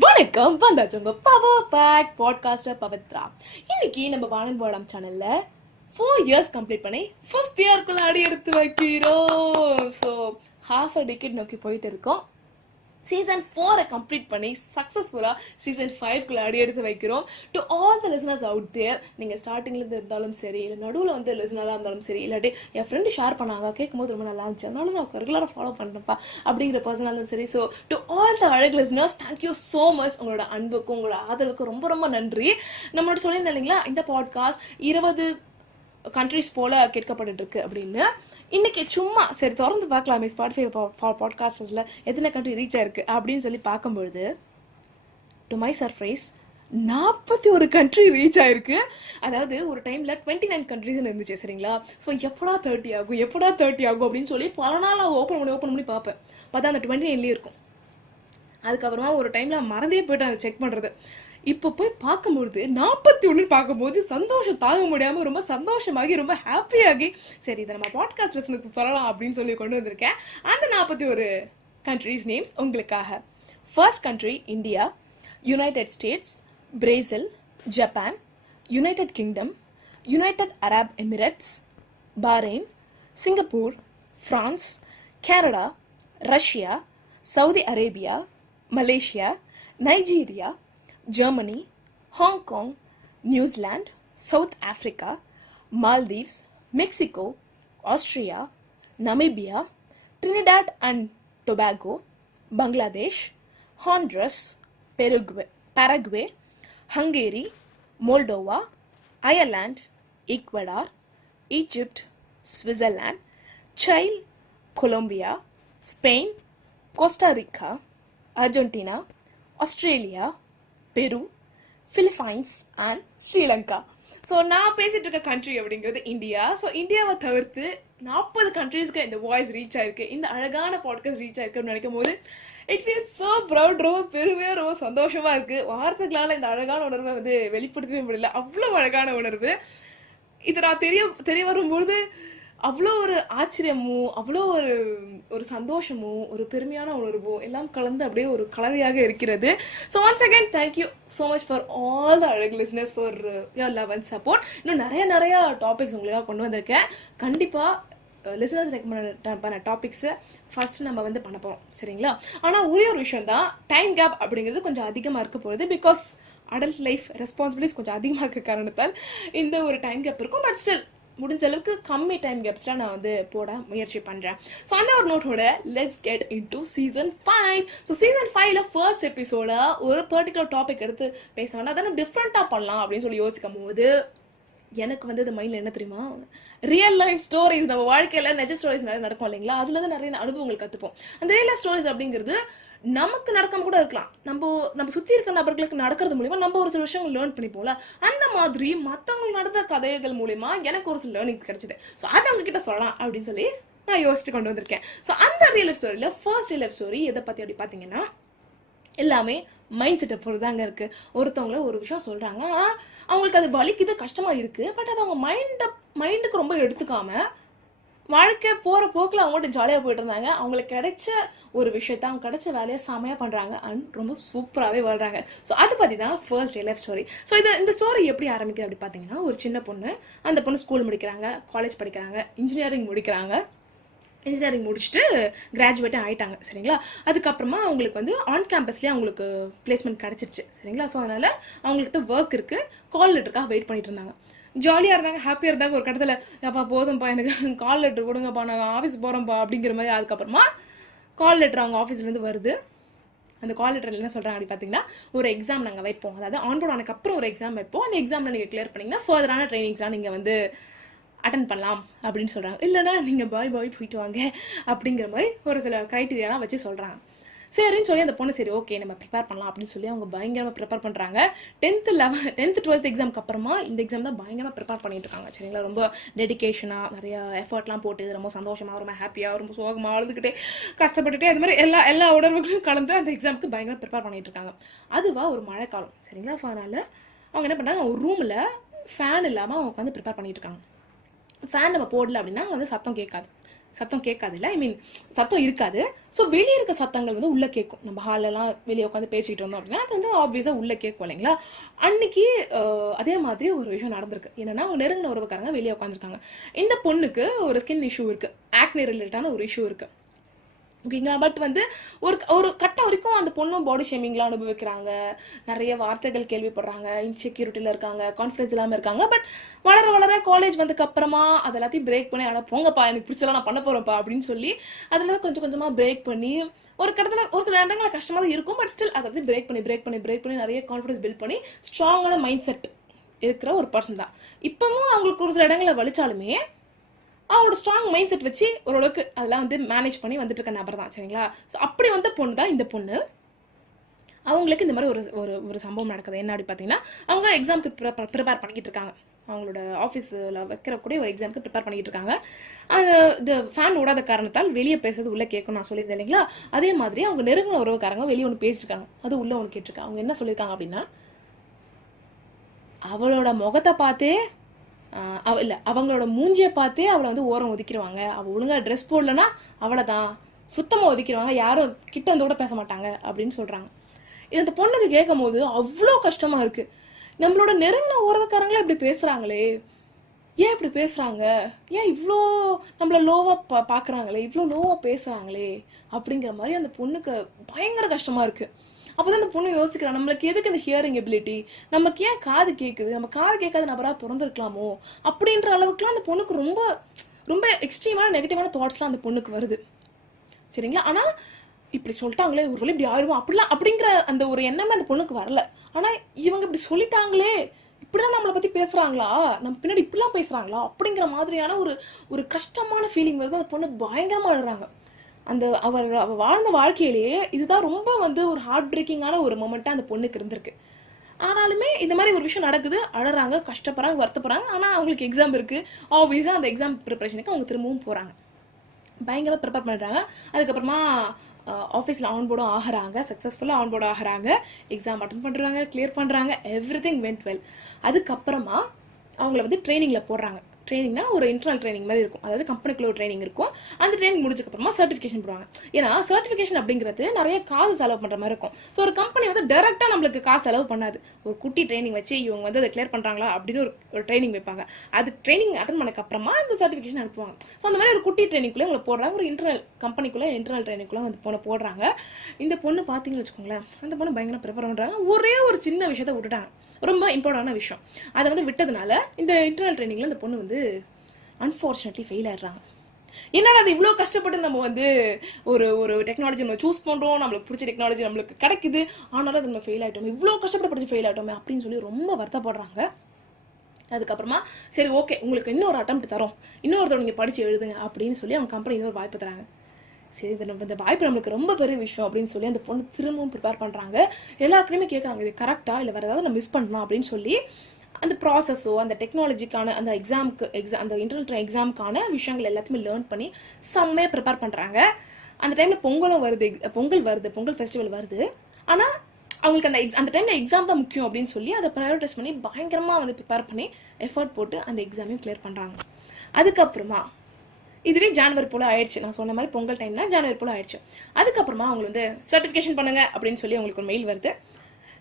வணக்கம், வந்தாச்சு உங்க பவர் பேக் பாட்காஸ்டர் பவித்ரா. இன்னைக்கு நம்ம வானன் போலாம் சேனல்ல 4 இயர்ஸ் கம்ப்ளீட் பண்ணி 5th இயர்க்குள்ள அடி எடுத்து வைக்கிறோம். ஸோ ஹாஃப் அ டிக்கெட் நோக்கி போயிட்டு இருக்கோம். சீசன் 4 கம்ப்ளீட் பண்ணி சக்ஸஸ்ஃபுல்லாக சீசன் 5க்குள்ள அடி எடுத்து வைக்கிறோம். To all the listeners out there, நீங்கள் ஸ்டார்டிங்லேருந்து இருந்தாலும் சரி, இல்லை நடுவில் வந்து லிசனராக இருந்தாலும் சரி, இல்லாட்டி என் ஃப்ரெண்டு ஷேர் பண்ணாங்க கேட்கும்போது ரொம்ப நல்லா இருந்துச்சு, அதனால நான் ரெகுலராக ஃபாலோ பண்ணுறேன்ப்பா அப்படிங்கிற பர்சனாக இருந்தாலும் சரி. ஸோ டு ஆல் த அழகு லிசனர்ஸ், தேங்க்யூ ஸோ மச். உங்களோட அன்புக்கும் உங்களோட ஆதரவுக்கும் ரொம்ப ரொம்ப நன்றி. நம்மளோட சொல்லியிருந்தேன் இல்லைங்களா, இந்த பாட்காஸ்ட் 20 கண்ட்ரிஸ் போல் கேட்கப்பட்டு இருக்கு அப்படின்னு. இன்றைக்கி சும்மா சரி திறந்து பார்க்கலாமே ஸ்பாட்டிஃபை பாட்காஸ்டர்ஸில் எத்தனை கண்ட்ரி ரீச் ஆயிருக்கு அப்படின்னு சொல்லி பார்க்கும்பொழுது, to my surprise 41 country reach ஆயிருக்கு. அதாவது ஒரு டைமில் 29 கண்ட்ரிஸ்ன்னு இருந்துச்சு சரிங்களா. ஸோ எப்படா 30 ஆகும் அப்படின்னு சொல்லி பல நாள் ஓப்பன் பண்ணி பார்ப்பேன். பார்த்தா அந்த 29லேயே இருக்கும். அதுக்கப்புறமா ஒரு டைமில் மறந்தே போய்ட்டு அதை செக் பண்ணுறது. இப்போ போய் பார்க்கும்பொழுது 41 பார்க்கும்போது சந்தோஷம் தாங்க முடியாமல் ரொம்ப சந்தோஷமாகி ரொம்ப ஹாப்பியாகி, சரி இதை நம்ம பாட்காஸ்ட் லிசனருக்கு சொல்லலாம் அப்படின்னு சொல்லி கொண்டு வந்திருக்கேன். அந்த 41 கண்ட்ரிஸ் நேம்ஸ் உங்களுக்காக. First country India, United States, Brazil, Japan, United Kingdom, United Arab Emirates, Bahrain, Singapore, France, Canada, Russia, Saudi Arabia, Malaysia, Nigeria, Germany, Hong Kong, New Zealand, South Africa, Maldives, Mexico, Austria, Namibia, Trinidad and Tobago, Bangladesh, Honduras, Paraguay, Hungary, Moldova, Ireland, Ecuador, Egypt, Switzerland, Chile, Colombia, Spain, Costa Rica, Argentina, Australia, Peru, Philippines and Sri Lanka. So நான் பேசிகிட்டு இருக்க country அப்படிங்கிறது India. So இந்தியாவை தவிர்த்து 40 கண்ட்ரீஸ்க்கு இந்த voice reach ஆயிருக்கு, இந்த அழகான பாட்காஸ்ட் ரீச் ஆயிருக்குன்னு நினைக்கும் போது இட் ஃபீல்ஸ் ஸோ ப்ரௌட், ரொம்ப பெருமையாக ரொம்ப சந்தோஷமாக இருக்குது. வார்த்தைகளால் இந்த அழகான உணர்வை வந்து வெளிப்படுத்தவே முடியல, அவ்வளோ அழகான உணர்வு. இது நான் தெரிய வரும்பொழுது அவ்வளோ ஒரு ஆச்சரியமும் அவ்வளோ ஒரு சந்தோஷமும் ஒரு பெருமையான உணர்வும் எல்லாம் கலந்து அப்படியே ஒரு கலவையாக இருக்கிறது. So once again thank you so much for all the அழகு listeners for your love and support. இன்னும் நிறையா டாபிக்ஸ் உங்களுக்காக கொண்டு வந்திருக்கேன். கண்டிப்பாக லிசனர்ஸ் ரெக்கமெண்ட் பண்ண டாபிக்ஸை ஃபர்ஸ்ட் நம்ம வந்து பண்ண போகிறோம் சரிங்களா. ஆனால் ஒரே ஒரு விஷயம் தான், டைம் கேப் அப்படிங்கிறது கொஞ்சம் அதிகமாக இருக்க போகுது. பிகாஸ் அடல்ட் லைஃப் ரெஸ்பான்சிபிலிட்டிஸ் கொஞ்சம் அதிகமாக இருக்க காரணத்தால் இந்த ஒரு டைம் கேப் இருக்கும். பட் ஸ்டில் முடிஞ்ச அளவுக்கு கம்மி டைம் கேப்ஸ்லாம் நான் வந்து போட முயற்சி பண்ணுறேன். ஸோ அந்த ஒரு நோட்டோட let's get into season 5. So season 5ல் ஃபர்ஸ்ட் எபிசோட ஒரு பர்டிகுலர் டாபிக் எடுத்து பேச வேண்டாம், அதை டிஃப்ரெண்ட்டாக பண்ணலாம் அப்படின்னு சொல்லி யோசிக்கும் போது எனக்கு வந்து இந்த மைண்டில் என்ன தெரியுமா, ரியல் லைஃப் ஸ்டோரிஸ், நம்ம வாழ்க்கையில் நிஜ ஸ்டோரிஸ் நிறைய நடக்கும் இல்லைங்களா, அதுல தான் நிறைய அனுபவங்கள் கற்றுப்போம். அந்த ரியல் லைஃப் ஸ்டோரிஸ் அப்படிங்கிறது நமக்கு நடக்காம கூட இருக்கலாம், நம்ம சுற்றி இருக்கிற நபர்களுக்கு நடக்கிறது மூலிமா நம்ம ஒரு சில விஷயங்கள் லேர்ன் பண்ணிப்போம்ல, அந்த மாதிரி மற்றவங்களுக்கு நடந்த கதைகள் மூலிமா எனக்கு ஒரு சில லேர்னிங் கிடைச்சிது. ஸோ அதை அவங்ககிட்ட சொல்லலாம் அப்படின்னு சொல்லி நான் யோசிச்சு கொண்டு வந்திருக்கேன். ஸோ அந்த ரியல் லைஃப் ஸ்டோரியில் ஃபர்ஸ்ட் ரியல் லைஃப் ஸ்டோரி எதை பற்றி அப்படி பார்த்தீங்கன்னா, எல்லாமே மைண்ட் செட்டை பொறுத்து தாங்க இருக்குது. ஒருத்தவங்கள ஒரு விஷயம் சொல்கிறாங்க, ஆனால் அவங்களுக்கு அது வலிக்குது, கஷ்டமாக இருக்குது. பட் அது அவங்க மைண்டுக்கு ரொம்ப எடுத்துக்காமல் வாழ்க்கை போகிற போக்கில் அவங்கள்ட்ட ஜாலியாக போயிட்டு இருந்தாங்க. அவங்களுக்கு கிடைச்ச ஒரு விஷயத்த, அவங்க கிடைச்ச வேலையை செமையாக பண்ணுறாங்க அண்ட் ரொம்ப சூப்பராகவே வாழ்கிறாங்க. ஸோ அதை பற்றி தான் first real life story. So இந்த ஸ்டோரி எப்படி ஆரம்பிக்குது அப்படி பார்த்தீங்கன்னா, ஒரு சின்ன பொண்ணு, அந்த பொண்ணு ஸ்கூல் முடிக்கிறாங்க, காலேஜ் படிக்கிறாங்க, இன்ஜினியரிங் முடிச்சுட்டு கிராஜுவேட்டாக ஆகிட்டாங்க சரிங்களா. அதுக்கப்புறமா அவங்களுக்கு வந்து ஆன் கேம்பஸ்லேயே அவங்களுக்கு பிளேஸ்மெண்ட் கிடச்சிருச்சு சரிங்களா. ஸோ அதனால் அவங்கள்ட்ட ஒர்க் இருக்குது, கால் லெட்டருக்காக வெயிட் பண்ணிட்டு இருந்தாங்க. ஜாலியாக இருந்தாங்க, ஹாப்பியாக இருந்தாங்க. ஒரு கட்டத்தில் அப்பா போதும்ப்பா எனக்கு கால் லெட்டர் கொடுங்கப்பா, நாங்கள் ஆஃபீஸ் போகிறோம்ப்பா அப்படிங்கிற மாதிரி. அதுக்கப்புறமா கால் லெட்டர் அவங்க ஆஃபீஸ்லேருந்து வருது. அந்த கால் லெட்டரில் என்ன சொல்கிறாங்க அப்படி பார்த்தீங்கன்னா, ஒரு எக்ஸாம் நாங்கள் வைப்போம், அதாவது ஆன்போர்ட் ஆனதுக்கப்புறம் ஒரு எக்ஸாம் வைப்போம், அந்த எக்ஸாமில் நீங்கள் கிளியர் பண்ணிங்கன்னா ஃபர்தரான ட்ரைனிங்ஸ்லாம் நீங்கள் வந்து அட்டன் பண்ணலாம் அப்படின்னு சொல்கிறாங்க. இல்லைனா நீங்கள் பாய் போயிட்டு வாங்க அப்படிங்கிற மாதிரி ஒரு சில க்ரைட்டீரியாலாம் வச்சு சொல்கிறாங்க. சரின்னு சொல்லி அந்த பொண்ணு சரி ஓகே நம்ம ப்ரிப்பேர் பண்ணலாம் அப்படின்னு சொல்லி அவங்க பயங்கரமாக ப்ரிப்பேர் பண்ணுறாங்க. 10th 12th எக்ஸாமுக்கு அப்புறமா இந்த எக்ஸாம் தான் பயங்கரமாக ப்ரிப்பேர் பண்ணிட்டு இருக்காங்க சரிங்களா. ரொம்ப டெடிக்கேஷனாக நிறையா எஃபர்ட்லாம் போட்டு ரொம்ப சந்தோஷமாக, ரொம்ப ஹாப்பியாக, ரொம்ப சோகமாக, அழுதுகிட்டே, கஷ்டப்பட்டுட்டே, அது மாதிரி எல்லா உணர்வுகளும் கலந்து அந்த எக்ஸாமுக்கு பயங்கரமாக ப்ரிப்பேர் பண்ணிட்டு இருக்காங்க. அதுவா ஒரு மழைக்காலம் சரிங்களா. அதனால் அவங்க என்ன பண்ணுறாங்க, ஒரு ரூமில் ஃபேன் இல்லாமல் அவங்க உட்காந்து ப்ரிப்பேர் பண்ணிட்டு இருக்காங்க. ஃபேன் நம்ம போடல அப்படின்னா அங்கே வந்து சத்தம் கேட்காது. சத்தம் கேட்காது இல்லை, ஐ மீன் சத்தம் இருக்காது. ஸோ வெளியே இருக்க சத்தங்கள் வந்து உள்ளே கேட்கும். நம்ம ஹாலெல்லாம் வெளியே உட்காந்து பேசிகிட்டு இருந்தோம் அப்படின்னா அது வந்து ஆப்வியஸாக உள்ளே கேட்கும் இல்லைங்களா. அன்னைக்கு அதே மாதிரி ஒரு விஷயம் நடந்திருக்கு. என்னன்னா, அவங்க நெருங்கின உறவுக்காரங்க வெளியே உட்காந்துருக்காங்க. இந்த பொண்ணுக்கு ஒரு ஸ்கின் இஷ்யூ இருக்குது, ஆக்னி ரிலேட்டடான ஒரு இஷ்யூ இருக்குது, ஓகேங்களா. பட் வந்து ஒரு ஒரு கட்டம் வரைக்கும் அந்த பொண்ணும் பாடி ஷேமிங்லாம் அனுபவிக்கிறாங்க, நிறைய வார்த்தைகள் கேள்விப்படுறாங்க, இன்செக்யூரிட்டியில் இருக்காங்க, கான்ஃபிடன்ஸ் இல்லாமல் இருக்காங்க. பட் வளர வளர காலேஜ் வந்ததுக்கு அப்புறமா அது எல்லாத்தையும் பிரேக் பண்ணி, அட போங்கப்பா எனக்கு பிடிச்சலாம் நான் பண்ண போகிறேன்ப்பா அப்படின்னு சொல்லி அதில் கொஞ்சம் கொஞ்சமாக பிரேக் பண்ணி ஒரு கடத்தில் ஒரு சில இடங்களில் கஷ்டமாக தான் இருக்கும். பட் ஸ்டில் அதை வந்து பிரேக் பண்ணி நிறைய கான்ஃபிடன்ஸ் பில்ட் பண்ணி ஸ்ட்ராங்கான மைண்ட் செட் இருக்கிற ஒரு பர்சன் தான். இப்போவும் அவங்களுக்கு ஒரு சில இடங்களில் வலிச்சாலுமே அவங்களோட ஸ்ட்ராங் மைண்ட் செட் வச்சு ஓரளவுக்கு அதெல்லாம் வந்து மேனேஜ் பண்ணி வந்துட்டு இருக்க நபர் தான், சரிங்களா. ஸோ அப்படி வந்த பொண்ணு தான் இந்த பொண்ணு. அவங்களுக்கு இந்த மாதிரி ஒரு ஒரு ஒரு சம்பவம் நடக்குது. என்ன அப்படி பார்த்தீங்கன்னா, அவங்க எக்ஸாமுக்கு ப்ரிப்பேர் பண்ணிக்கிட்டு இருக்காங்க. அவங்களோட ஆஃபீஸில் வைக்கிறக்கூடிய ஒரு எக்ஸாமுக்கு ப்ரிப்பேர் பண்ணிக்கிட்டு இருக்காங்க. இந்த ஃபேன் ஓடாத காரணத்தால் வெளியே பேசுறது உள்ளே கேட்கும் நான் சொல்லியிருந்தேன் இல்லைங்களா. அதே மாதிரி அவங்க நெருங்கின உறவுக்காரங்க வெளியே ஒன்று பேசியிருக்காங்க, அது உள்ளே ஒன்று கேட்டிருக்காங்க. அவங்க என்ன சொல்லியிருக்காங்க அப்படின்னா, அவளோட முகத்தை பார்த்தே இல்லை அவங்களோட மூஞ்சியை பார்த்தே அவளை வந்து ஓரம் ஒதுக்கிடுவாங்க, அவள் ஒழுங்காக ட்ரெஸ் போடலன்னா அவளை தான் சுத்தமாக ஒதுக்கிடுவாங்க, யாரும் கிட்ட வந்து கூட பேச மாட்டாங்க அப்படின்னு சொல்கிறாங்க. இது அந்த பொண்ணுக்கு கேட்கும் போது அவ்வளோ கஷ்டமாக இருக்குது. நம்மளோட நெருங்கின உறவுக்காரங்களே இப்படி பேசுகிறாங்களே, ஏன் இப்படி பேசுகிறாங்க, ஏன் இவ்வளோ நம்மளை லோவாக பார்க்குறாங்களே, இவ்வளோ லோவாக பேசுகிறாங்களே அப்படிங்கிற மாதிரி அந்த பொண்ணுக்கு பயங்கர கஷ்டமாக இருக்குது. அப்போ தான் அந்த பொண்ணு யோசிக்கிறான், நம்மளுக்கு எதுக்கு இந்த ஹியரிங் எபிலிட்டி, நமக்கு ஏன் காது கேட்குது, நம்ம காது கேட்காத நபராக பிறந்திருக்கலாமோ அப்படின்ற அளவுக்குலாம் அந்த பொண்ணுக்கு ரொம்ப ரொம்ப எக்ஸ்ட்ரீமான நெகட்டிவான தாட்ஸ்லாம் அந்த பொண்ணுக்கு வருது, சரிங்களா. ஆனால் இப்படி சொல்லிட்டாங்களே ஒரு வேளை இப்படி ஆயிடுவோம் அப்படிலாம் அப்படிங்கிற அந்த ஒரு எண்ணமே அந்த பொண்ணுக்கு வரல. ஆனால் இவங்க இப்படி சொல்லிட்டாங்களே, இப்படிதான் நம்மளை பற்றி பேசுகிறாங்களா, நம்ம பின்னாடி இப்படிலாம் பேசுகிறாங்களா அப்படிங்கிற மாதிரியான ஒரு ஒரு கஷ்டமான ஃபீலிங் வருது. அந்த பொண்ணு பயங்கரமாக அழுறாங்க. அந்த அவள் வாழ்ந்த வாழ்க்கையிலேயே இதுதான் ரொம்ப வந்து ஒரு ஹார்ட் பிரேக்கிங்கான ஒரு மொமெண்ட்டாக அந்த பொண்ணுக்கு இருந்திருக்கு. ஆனாலுமே இந்த மாதிரி ஒரு விஷயம் நடக்குது, அழறாங்க, கஷ்டப்படுறாங்க, வருத்தப்படுறாங்க. ஆனால் அவங்களுக்கு எக்ஸாம் இருக்குது, ஆப்வியஸாக அந்த எக்ஸாம் ப்ரிப்பரேஷனுக்கு அவங்க திரும்பவும் போகிறாங்க, பயங்கரமாக ப்ரிப்பேர் பண்ணுறாங்க. அதுக்கப்புறமா ஆஃபீஸில் ஆன்போர்டும் ஆகிறாங்க, சக்ஸஸ்ஃபுல்லாக ஆன்போர்டு ஆகிறாங்க, எக்ஸாம் அட்டன் பண்ணுறாங்க, கிளியர் பண்ணுறாங்க, எவ்ரிதிங் வென்ட் வெல். அதுக்கப்புறமா அவங்கள வந்து ட்ரைனிங்கில் போடுறாங்க. ட்ரைனிங்னா ஒரு இன்டர்னல் ட்ரைனிங் மாதிரி இருக்கும், அதாவது கம்பெனிக்குள்ள ஒரு ட்ரைனிங் இருக்கும். அந்த ட்ரைனிங் முடிச்சக்கப்புறமா சர்டிஃபிகேஷன் போடுவாங்க. ஏன்னா சர்டிஃபிகேஷன் அப்படிங்கிறது நிறைய காசு செலவு பண்ணுற மாதிரி இருக்கும். ஸோ ஒரு கம்பெனி வந்து டேரெக்டாக நம்மளுக்கு காசு செலவு பண்ணாது, ஒரு குட்டி ட்ரைனிங் வச்சு இவங்க வந்து அதை கிளியர் பண்ணுறாங்களா அப்படின்னு ஒரு ட்ரைனிங் வைப்பாங்க. அது ட்ரைனிங் அட்டன் பண்ணக்கப்புறமா அந்த சர்டிஃபிகேஷன் அனுப்புவாங்க. ஸோ அந்த மாதிரி ஒரு குட்டி ட்ரைனிங்குள்ளே உங்களை போடுறாங்க, ஒரு கம்பெனிக்குள்ளே இன்டர்னல் ட்ரைனிங்குள்ளே வந்து போடுறாங்க. இந்த பொண்ணு பார்த்தீங்கன்னு வச்சுக்கோங்களேன், அந்த பொண்ணு பயங்கர ப்ரிப்பேர் பண்ணுறாங்க. ஒரே ஒரு சின்ன விஷயத்தை விட்டுட்டாங்க, ரொம்ப இம்பார்ட்டண்டான விஷயம். அதை வந்து விட்டதுனால இந்த இன்டர்னல் ட்ரைனிங்கில் இந்த பொண்ணு வந்து அன்ஃபார்ச்சுனேட்லி ஃபெயில் ஆயிடுறாங்க. என்னடா அது இவ்வளோ கஷ்டப்பட்டு நம்ம வந்து ஒரு ஒரு டெக்னாலஜி நம்ம சூஸ் பண்ணுறோம், நம்மளுக்கு பிடிச்ச டெக்னாலஜி நம்மளுக்கு கிடைக்குது, ஆனாலும் அது நம்ம ஃபெயில் ஆகிட்டோமே, இவ்வளோ கஷ்டப்பட்டு படிச்சு ஃபெயில் ஆகிட்டோமே அப்படின்னு சொல்லி ரொம்ப வருத்தப்படுறாங்க. அதுக்கப்புறமா சரி ஓகே உங்களுக்கு இன்னொரு அட்டெம்ப்ட் தரோம், இன்னொருத்தர் நீங்கள் படித்து எழுதுங்க அப்படின்னு சொல்லி அவங்க கம்பெனி இன்னொரு வாய்ப்பு தராங்க. சரி இந்த வாய்ப்பு நம்மளுக்கு ரொம்ப பெரிய விஷயம் அப்படின்னு சொல்லி அந்த பொண்ணு திரும்பவும் ப்ரிப்பேர் பண்ணுறாங்க. எல்லாருக்குமே கேட்குறாங்க, இது கரெக்டாக இல்லை வேறு ஏதாவது நம்ம மிஸ் பண்ணலாம் அப்படின்னு சொல்லி அந்த ப்ராசஸோ அந்த டெக்னாலஜிக்கான அந்த அந்த இன்டர்னல் எக்ஸாமுக்கான விஷயங்கள் எல்லாத்தையுமே லேர்ன் பண்ணி செம்மையாக ப்ரிப்பேர் பண்ணுறாங்க. அந்த டைமில் பொங்கல் ஃபெஸ்டிவல் வருது. ஆனால் அவங்களுக்கு அந்த டைமில் எக்ஸாம் தான் முக்கியம் அப்படின்னு சொல்லி அதை ப்ரையாரிட்டைஸ் பண்ணி பயங்கரமாக வந்து ப்ரிப்பேர் பண்ணி எஃபர்ட் போட்டு அந்த எக்ஸாமையும் கிளியர் பண்ணுறாங்க. அதுக்கப்புறமா இதுவே ஜான்வரி போல் ஆயிடுச்சு, நான் சொன்ன மாதிரி பொங்கல் டைம்னா ஜான்வரி போல் ஆயிடுச்சு. அதுக்கப்புறமா அவங்க வந்து சர்டிஃபிகேஷன் பண்ணுங்கள் அப்படின்னு சொல்லி அவங்களுக்கு ஒரு மெயில் வருது.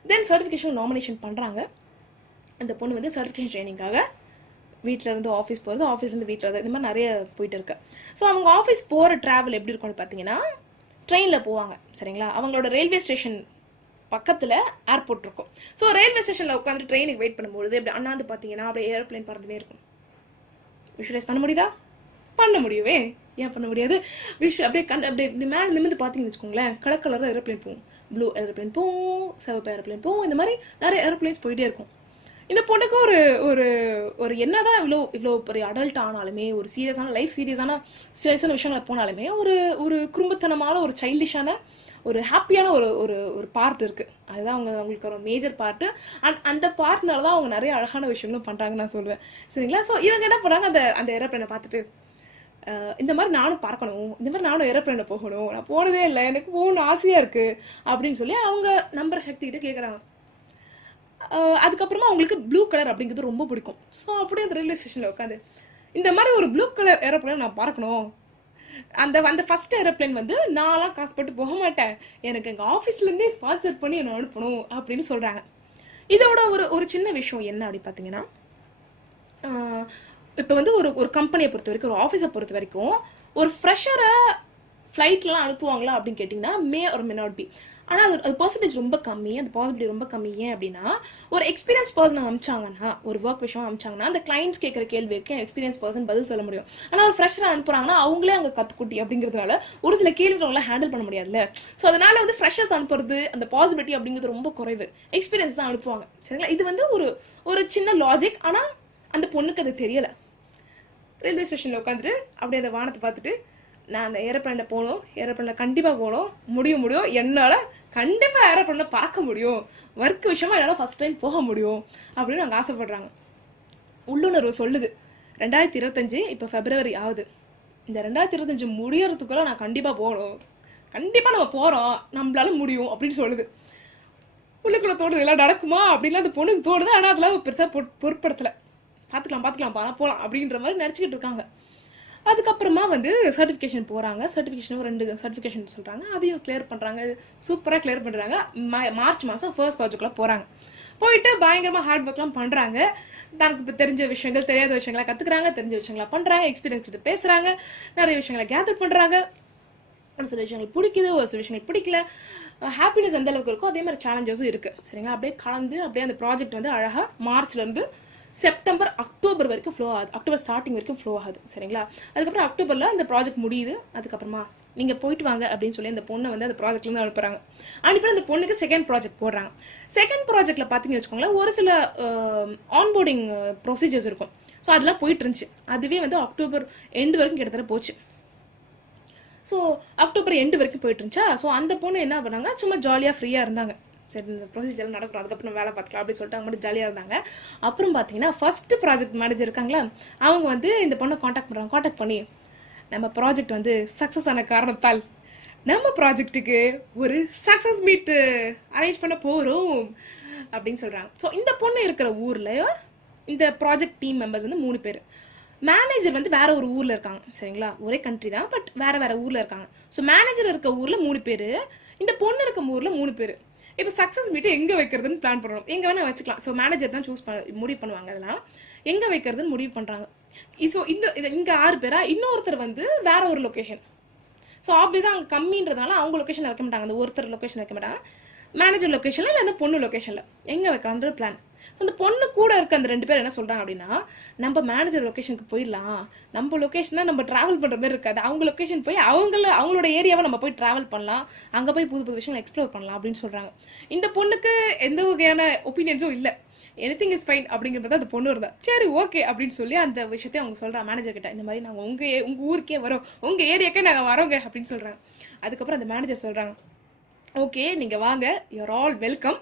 தென் சர்டிஃபிகேஷன் நாமினேஷன் பண்ணுறாங்க. அந்த பொண்ணு வந்து சர்டிஃபிகேஷன் ட்ரைனிங்காக வீட்டிலேருந்து ஆஃபீஸ் போகிறது, ஆஃபீஸ்லேருந்து வீட்டில் இந்த மாதிரி நிறைய போயிட்டு இருக்கு. ஸோ அவங்க ஆஃபீஸ் போகிற ட்ராவல் எப்படி இருக்கும்னு பார்த்தீங்கன்னா ட்ரெயினில் போவாங்க, சரிங்களா. அவங்களோட ரயில்வே ஸ்டேஷன் பக்கத்தில் ஏர்போர்ட் இருக்கும். ஸோ ரயில்வே ஸ்டேஷனில் உட்காந்து ட்ரெயினுக்கு வெயிட் பண்ணும்போது அப்படி அண்ணாந்து பார்த்தீங்கன்னா அப்படியே ஏரோப்ளைன் பறந்துனே இருக்கும். விஷுவலைஸ் பண்ண முடியுதா? பண்ண முடியவே, ஏன் பண்ண முடியாது? அப்படியே அப்படியே மேலே நிமிர்ந்து பார்த்தீங்கன்னு வச்சுக்கோங்களேன், கலர் கலராக ஏரோப்ளைன் போகும், ப்ளூ ஏரோப்ளைன் போகும், சிவப்பு ஏரோப்ளைன் போகும், இந்த மாதிரி நிறைய ஏரோப்ளைன்ஸ் போயிட்டே இருக்கும். இந்த பொண்ணுக்கு ஒரு ஒரு ஒரு என்னதான் இவ்வளோ பெரிய அடல்ட் ஆனாலுமே, ஒரு சீரியஸான விஷயங்களை போனாலுமே ஒரு ஒரு குறும்புத்தனமான ஒரு சைல்டிஷான ஒரு ஹாப்பியான ஒரு ஒரு ஒரு பார்ட் இருக்குது. அதுதான் அவங்களுக்கு ஒரு மேஜர் பார்ட்டு. அந்த பார்ட்னால தான் அவங்க நிறைய அழகான விஷயங்களும் பண்ணுறாங்கன்னு நான் சொல்லுவேன், சரிங்களா. ஸோ இவங்க என்ன பண்ணுறாங்க, அந்த ஏரோப்ளைனை பார்த்துட்டு இந்த மாதிரி நானும் பார்க்கணும், இந்த மாதிரி நானும் ஏரோப்ளைனில் போகணும், நான் போனதே இல்லை, எனக்கு போகணும்னு ஆசையாக இருக்குது அப்படின்னு சொல்லி அவங்க நம்புற சக்திகிட்ட கேட்குறாங்க. அதுக்கப்புறமா அவங்களுக்கு ப்ளூ கலர் அப்படிங்கிறது ரொம்ப பிடிக்கும். ஸோ அப்படியே அந்த ரயில்வே ஸ்டேஷனில் உட்காந்து இந்த மாதிரி ஒரு ப்ளூ கலர் ஏரோப்ளைன் நான் பார்க்கணும், அந்த அந்த ஃபர்ஸ்ட் ஏரோப்ளேன் வந்து நான்லாம் காசு போட்டு போக மாட்டேன், எனக்கு எங்கள் ஆஃபீஸ்லேருந்தே ஸ்பான்சர் பண்ணி என்னை அனுப்பணும் அப்படின்னு சொல்கிறாங்க. இதோட ஒரு ஒரு சின்ன விஷயம் என்ன அப்படி பார்த்தீங்கன்னா, இப்போ வந்து ஒரு ஒரு கம்பெனியை பொறுத்த வரைக்கும், ஒரு ஆஃபீஸை பொறுத்த வரைக்கும், ஒரு ஃப்ரெஷரை ஃப்ளைட்லாம் அனுப்புவாங்களா அப்படின்னு கேட்டிங்கன்னா மே ஒரு மே நாட் பி. ஆனால் அது பர்சன்டேஜ் ரொம்ப கம்மி, அந்த பாசிபிலிட்டி ரொம்ப கம்மி. ஏன் அப்படின்னா, ஒரு எக்ஸ்பீரியன்ஸ் பர்சனை அனுப்பிச்சாங்கன்னா, ஒரு ஒர்க் விஷயம் அனுப்பிச்சாங்கன்னா, அந்த கிளைண்ட்ஸ் கேட்குற கேள்விக்கு எக்ஸ்பீரியன்ஸ் பர்சன் பதில் சொல்ல முடியும். ஆனால் ஒரு ஃப்ரெஷரை அனுப்புறாங்கன்னா அவங்களே அங்கே கற்றுக்குட்டி அப்படிங்கிறதுனால ஒரு சில கேள்விகளெல்லாம் ஹேண்டில் பண்ண முடியாதுல்ல. ஸோ அதனால வந்து ஃப்ரெஷர்ஸ் அனுப்புறது அந்த பாசிபிலிட்டி அப்படிங்கிறது ரொம்ப குறைவு, எக்ஸ்பீரியன்ஸ் தான் அனுப்புவாங்க. சரிங்களா? இது வந்து ஒரு ஒரு சின்ன லாஜிக். ஆனால் அந்த பொண்ணுக்கு அது தெரியலை. ரயில்வே ஸ்டேஷனில் உட்காந்துட்டு அப்படியே அந்த வானத்தை பார்த்துட்டு, நான் அந்த ஏரோப்ளேனில் போகணும், ஏரோப்ளேனில் கண்டிப்பாக போகணும், முடியும் என்னால் கண்டிப்பாக ஏரோப்ளேனில் பார்க்க முடியும், ஒர்க் விஷயமா என்னால் ஃபஸ்ட் டைம் போக முடியும் அப்படின்னு அவங்க ஆசைப்படுறாங்க. உள்ளுணர்வு சொல்லுது 2025 இப்போ ஃபெப்ரவரி ஆகுது, இந்த 2025 முடியறதுக்குள்ள நான் கண்டிப்பாக போகணும், கண்டிப்பாக நம்ம போகிறோம், நம்மளால முடியும் அப்படின்னு சொல்லுது. உள்ளுக்குள்ள தோணுது எல்லாம் நடக்குமா அப்படின்லாம் அந்த பொண்ணுக்கு தோணுது. ஆனால் அதெல்லாம் பெருசாக பொருட்படுத்தலை. பார்த்துக்கலாம் போகலாம் அப்படின்ற மாதிரி நினச்சிக்கிட்டு இருக்காங்க. அதுக்கப்புறமா வந்து சர்டிஃபிகேஷன் போகிறாங்க. சர்டிஃபிகேஷனும் 2 சர்டிஃபிகேஷன் சொல்கிறாங்க, அதையும் கிளியர் பண்ணுறாங்க, சூப்பராக கிளியர் பண்ணுறாங்க. மார்ச் மாதம் ஃபர்ஸ்ட் ப்ராஜெக்ட்லாம் போகிறாங்க. போயிட்டு பயங்கரமாக ஹார்ட் ஒர்க்லாம் பண்ணுறாங்க. தனக்கு இப்போ தெரிஞ்ச விஷயங்கள் தெரியாத விஷயங்களை கற்றுக்குறாங்க, தெரிஞ்ச விஷயங்களா பண்ணுறாங்க, எக்ஸ்பீரியன்ஸ் கிட்ட பேசுகிறாங்க, நிறைய விஷயங்களை கேதர் பண்ணுறாங்க. ஒரு சில விஷயங்கள் பிடிக்குது, ஒரு சில விஷயங்கள் பிடிக்கல. ஹாப்பினஸ் எந்த அளவுக்கு இருக்கோ அதே மாதிரி சேலஞ்சஸும் இருக்குது. சரிங்களா? அப்படியே கலந்து அப்படியே அந்த ப்ராஜெக்ட் வந்து அழகாக மார்ச்லேருந்து செப்டம்பர் அக்டோபர் வரைக்கும் ஃப்ளோ ஆகுது, அக்டோபர் ஸ்டார்டிங் வரைக்கும் ஃப்ளோ ஆகுது. சரிங்களா? அதுக்கப்புறம் அக்டோபரில் அந்த ப்ராஜெக்ட் முடியுது. அதுக்கப்புறமா நீங்கள் போயிட்டு வாங்க அப்படின்னு சொல்லி அந்த பொண்ணை வந்து அந்த ப்ராஜெக்ட்லேருந்து அனுப்புகிறாங்க. அனுப்பி அந்த பொண்ணுக்கு செகண்ட் ப்ராஜெக்ட் போடுறாங்க. செகண்ட் ப்ராஜெக்ட்டில் பார்த்தீங்கன்னு வச்சுக்கோங்களேன், ஒரு சில ஆன்போர்டிங் ப்ரொசீஜர்ஸ் இருக்கும். ஸோ அதெல்லாம் போயிட்டு இருந்துச்சு. அதுவே வந்து அக்டோபர் எண்டு வரைக்கும் கிட்டத்தட்ட போச்சு. ஸோ அக்டோபர் எண்டு வரைக்கும் போயிட்டு இருந்துச்சா. ஸோ அந்த பொண்ணு என்ன பண்ணாங்க, சும்மா ஜாலியாக ஃப்ரீயாக இருந்தாங்க. சரி, இந்த ப்ரொசீஜர் நடக்கும், அதுக்கப்புறம் வேலை பார்த்துக்கலாம் அப்படின்னு சொல்லிட்டு அவங்க மட்டும் ஜாலியாக இருந்தாங்க. அப்புறம் பார்த்தீங்கன்னா ஃபஸ்ட்டு ப்ராஜெக்ட் மேனேஜர் இருக்காங்களா, அவங்க வந்து இந்த பொண்ணை காண்டாக்ட் பண்ணுறாங்க. காண்டாக்ட் பண்ணி, நம்ம ப்ராஜெக்ட் வந்து சக்ஸஸ் ஆன காரணத்தால் நம்ம ப்ராஜெக்ட்டுக்கு ஒரு சக்ஸஸ் மீட்டு அரேஞ்ச் பண்ண போகிறோம் அப்படின்னு சொல்கிறாங்க. ஸோ இந்த பொண்ணு இருக்கிற ஊரில் இந்த ப்ராஜெக்ட் டீம் மெம்பர்ஸ் வந்து 3 பேர். மேனேஜர் வந்து வேற ஒரு ஊரில் இருக்காங்க. சரிங்களா? ஒரே கண்ட்ரி தான், பட் வேற ஊரில் இருக்காங்க. ஸோ மேனேஜர் இருக்க ஊரில் 3 பேர், இந்த பொண்ணு இருக்க ஊரில் 3 பேர். இப்போ சக்ஸஸ் மீட்டு எங்கே வைக்கிறதுன்னு பிளான் பண்ணணும். எங்கே வேணால் வச்சுக்கலாம். ஸோ மேனேஜர் தான் முடிவு பண்ணுவாங்க. அதெல்லாம் எங்கே வைக்கிறதுன்னு முடிவு பண்ணுறாங்க. ஸோ இங்கே 6 பேரா, இன்னொருத்தர் வந்து வேற ஒரு லொக்கேஷன். ஸோ ஆப்வியஸாக அங்கே கம்மின்றதுனால அவங்க லொக்கேஷனில் வைக்க மாட்டாங்க, அந்த ஒருத்தர் லொக்கேஷன் வைக்க மாட்டாங்க. மேனேஜர் லொக்கேஷனில் இல்லை அந்த பொண்ணு லொக்கேஷனில் எங்கே வைக்கலான்ற பிளான். ஸோ அந்த பொண்ணு கூட இருக்க அந்த 2 பேர் என்ன சொல்கிறாங்க அப்படின்னா, நம்ம மேனேஜர் லொக்கேஷனுக்கு போயிடலாம், நம்ம லொக்கேஷனாக நம்ம ட்ராவல் பண்ணுற மாதிரி இருக்காது, அவங்க லொக்கேஷன் போய் அவங்களோட ஏரியாவை நம்ம போய் ட்ராவல் பண்ணலாம், அங்கே போய் புது புது விஷயங்கள் எக்ஸ்ப்ளோர் பண்ணலாம் அப்படின்னு சொல்கிறாங்க. இந்த பொண்ணுக்கு எந்த வகையான ஒப்பீனியன்ஸும் இல்லை, எனிதிங் இஸ் ஃபைன் அப்படிங்கிறது அந்த பொண்ணு இருந்தா. சரி ஓகே அப்படின்னு சொல்லி அந்த விஷயத்தையும் அவங்க சொல்கிறாங்க மேனேஜர் கிட்ட, இந்த மாதிரி நாங்கள் உங்கள் ஊருக்கே வரோம், உங்கள் ஏரியாக்கே நாங்கள் வரோங்க அப்படின்னு சொல்கிறாங்க. அதுக்கப்புறம் அந்த மேனேஜர் சொல்கிறாங்க, ஓகே நீங்கள் வாங்க, யூஆர் ஆல் வெல்கம்,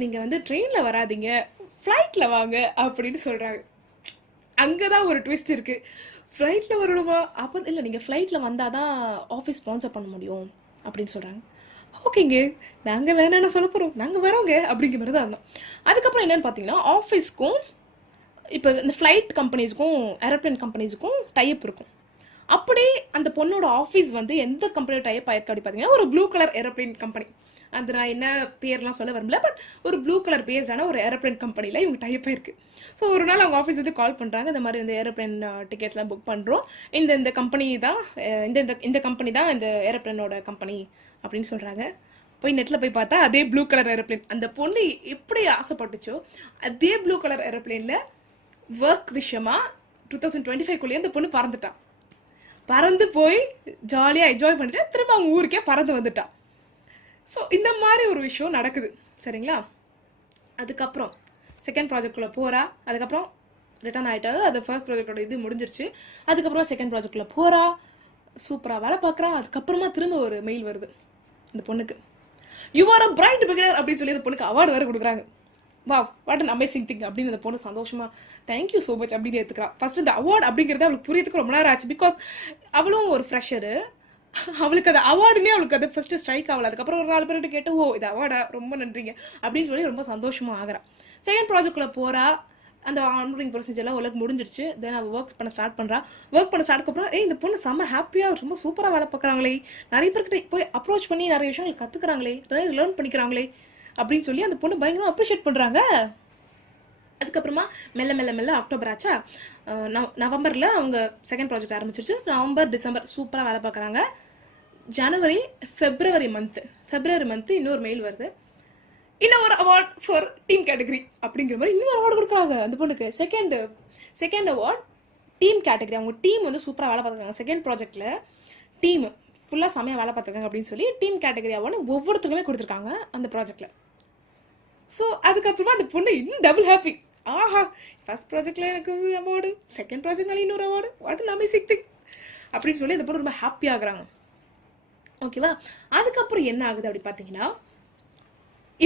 நீங்கள் வந்து ட்ரெயினில் வராதிங்க, ஃப்ளைட்டில் வாங்க அப்படின்னு சொல்கிறாங்க. அங்கே தான் ஒரு ட்விஸ்ட் இருக்குது. ஃப்ளைட்டில் வரணுமா? அப்போ இல்லை, நீங்கள் ஃப்ளைட்டில் வந்தால் தான் ஆஃபீஸ் ஸ்பான்சர் பண்ண முடியும் அப்படின்னு சொல்கிறாங்க. ஓகேங்க, நாங்கள் வேணான்னு சொல்ல போகிறோம், நாங்கள் வரோங்க அப்படிங்கிற மாதிரி தான் இருந்தோம். அதுக்கப்புறம் என்னென்னு பார்த்தீங்கன்னா, ஆஃபீஸ்க்கும் இப்போ இந்த ஃப்ளைட் கம்பெனிஸுக்கும் ஏரோப்ளேன் கம்பெனிஸுக்கும் டைப் இருக்கும். அப்படி அந்த பொண்ணோட ஆஃபீஸ் வந்து எந்த கம்பெனியோட டைப் ஆயிருக்கு அப்படி பார்த்தீங்கன்னா, ஒரு ப்ளூ கலர் ஏரோப்ளேன் கம்பெனி. அது நான் என்ன பேர்லாம் சொல்ல வரல, பட் ஒரு ப்ளூ கலர் பேஸ்டான ஒரு ஏரோப்ளேன் கம்பெனியில் இவங்க டைப் ஆயிருக்கு. ஸோ ஒரு நாள் அவங்க ஆஃபீஸ் வந்து கால் பண்ணுறாங்க, இந்த மாதிரி இந்த ஏரோப்ளேன் டிக்கெட்ஸ்லாம் புக் பண்ணுறோம், இந்த கம்பெனி தான் இந்த கம்பெனி தான் இந்த ஏரோப்ளேனோட கம்பெனி அப்படின்னு சொல்கிறாங்க. போய் நெட்டில் போய் பார்த்தா அதே ப்ளூ கலர் ஏரோப்ளேன், அந்த பொண்ணு எப்படி ஆசைப்பட்டுச்சோ அதே ப்ளூ கலர் ஏரோப்ளேனில் ஒர்க் விஷயமா 2025 அந்த பொண்ணு பறந்துட்டான். பறந்து போய் ஜாலியாக என்ஜாய் பண்ணிட்டு திரும்ப அவங்க ஊருக்கே பறந்து வந்துட்டான். ஸோ இந்த மாதிரி ஒரு விஷயம் நடக்குது. சரிங்களா? அதுக்கப்புறம் செகண்ட் ப்ராஜெக்ட்குள்ளே போகிறா, அதுக்கப்புறம் ரிட்டர்ன் ஆகிட்டாது, அது ஃபர்ஸ்ட் ப்ராஜெக்டோட இது முடிஞ்சிருச்சு. அதுக்கப்புறம் செகண்ட் ப்ராஜெக்ட்குள்ளே போகிறா, சூப்பராக வேலை பார்க்குறா. அதுக்கப்புறமா திரும்ப ஒரு மெயில் வருது அந்த பொண்ணுக்கு, you are a bright beginner அப்படின்னு சொல்லி அந்த பொண்ணுக்கு அவார்டு வேறு கொடுக்குறாங்க. வா, வாட் அன் அமேசிங் திங் அப்படின்னு அந்த பொண்ணு சந்தோஷமாக தேங்க்யூ ஸோ மச் அப்படின்னு எடுத்துக்கிறான். ஃபர்ஸ்ட் இந்த அவார்டு அப்படிங்கிறது அவளுக்கு புரியறதுக்கு ரொம்ப நேரம் ஆச்சு. பிகாஸ் அவளும் ஒரு ஃப்ரெஷரு, அவளுக்கு அது அவார்டுனே அவளுக்கு அது ஃபர்ஸ்ட்டு ஸ்ட்ரைக் ஆகல. அதுக்கப்புறம் ஒரு 4 பேர்கிட்ட கேட்டு, ஓ இது அவார்டா, ரொம்ப நன்றிங்க அப்படின்னு சொல்லி ரொம்ப சந்தோஷமாக ஆகிறான். செகண்ட் ப்ராஜெக்ட்குள்ளே போகிறா, அந்த ஆன்போர்டிங் ப்ரொசீஜர்லாம் ஒர்க் முடிஞ்சிருச்சு. தென் அவள் ஒர்க் பண்ண ஸ்டார்ட் பண்ணுறா. ஒர்க் பண்ண ஸ்டார்ட் அப்புறம் இந்த பொண்ணு செம்ம ஹாப்பியாக ரொம்ப சூப்பராக வேலை பார்க்குறாங்களே, நிறைய பேர்கிட்ட போய் அப்ரோச் பண்ணி நிறைய விஷயங்கள் கற்றுக்குறாங்களே, நிறைய லேர்ன் பண்ணிக்கிறாங்களே அப்படின்னு சொல்லி அந்த பொண்ணு பயங்கரமாக அப்ரிஷியேட் பண்ணுறாங்க. அதுக்கப்புறமா மெல்ல மெல்ல மெல்ல அக்டோபர் ஆச்சா, நவம்பரில் அவங்க செகண்ட் ப்ராஜெக்ட் ஆரம்பிச்சிருச்சு. நவம்பர் டிசம்பர் சூப்பராக வேலை பார்க்குறாங்க. ஜனவரி ஃபெப்ரவரி மந்த்து இன்னொரு மெயில் வருது, இன்னொரு அவார்ட் ஃபார் டீம் கேட்டகரி அப்படிங்கிற மாதிரி இன்னொரு அவார்டு கொடுக்குறாங்க அந்த பொண்ணுக்கு. Second award team category. அவங்க டீம் வந்து சூப்பராக வேலை பார்த்துருக்காங்க. செகண்ட் ப்ராஜெக்டில் டீம் ஃபுல்லாக செமையாக வேலை பார்த்துருக்காங்க அப்படின்னு சொல்லி டீம் கேட்டகரி அவார்டு ஒவ்வொருத்தருக்குமே கொடுத்துருக்காங்க அந்த ப்ராஜெக்டில். ஸோ அதுக்கப்புறமா அந்த பொண்ணு இன்னும் டபுள் ஹாப்பி. ஆஹா, ஃபர்ஸ்ட் ப்ராஜெக்டில் எனக்கு அவார்டு, செகண்ட் ப்ராஜெக்ட்னால இன்னொரு award, what an amazing thing அப்படின்னு சொல்லி அந்த பொண்ணு ரொம்ப ஹாப்பி ஆகுறாங்க. ஓகேவா? அதுக்கப்புறம் என்ன ஆகுது அப்படி பார்த்தீங்கன்னா,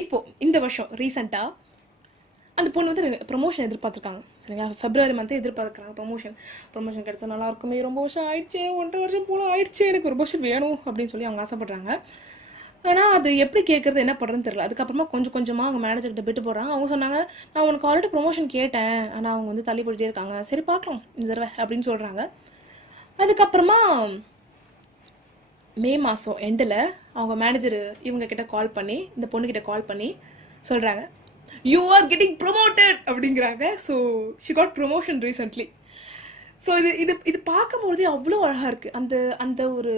இப்போது இந்த வருஷம் ரீசெண்டாக அந்த பொண்ணு வந்து ப்ரொமோஷன் எதிர்பார்த்துருக்காங்க. சரிங்களா? ஃபெப்ரவரி மந்த்து எதிர்பார்க்குறாங்க ப்ரொமோஷன் கிடச்சா நல்லா இருக்குமே, ரொம்ப வருஷம் ஆயிடுச்சு, 1.5 வருஷம் போல ஆயிடுச்சு, எனக்கு ஒரு ப்ரொமோஷன் வேணும் அப்படின்னு சொல்லி அவங்க ஆசைப்படுறாங்க. ஆனால் அது எப்படி கேட்குறது, என்ன பண்ணுறதுன்னு தெரியல. அதுக்கப்புறமா கொஞ்சம் கொஞ்சமாக அவங்க மேனேஜர்கிட்ட விட்டு போடுறாங்க. அவங்க சொன்னாங்க, நான் உனக்கு ஆல்ரெடி ப்ரொமோஷன் கேட்டேன், ஆனால் அவங்க வந்து தள்ளி போட்டுட்டே இருக்காங்க, சரி பார்க்கலாம் இந்த தடவை அப்படின்னு சொல்கிறாங்க. அதுக்கப்புறமா மே மாதம் எண்டில் அவங்க மேனேஜர் இவங்கக்கிட்ட கால் பண்ணி, இந்த பொண்ணுக்கிட்ட கால் பண்ணி சொல்கிறாங்க, யூ ஆர் கெட்டிங் ப்ரொமோட்டட் அப்படிங்கிறாங்க. So she got promotion recently. So இது பார்க்கும்போதே அவ்வளோ அழகாக இருக்குது. அந்த ஒரு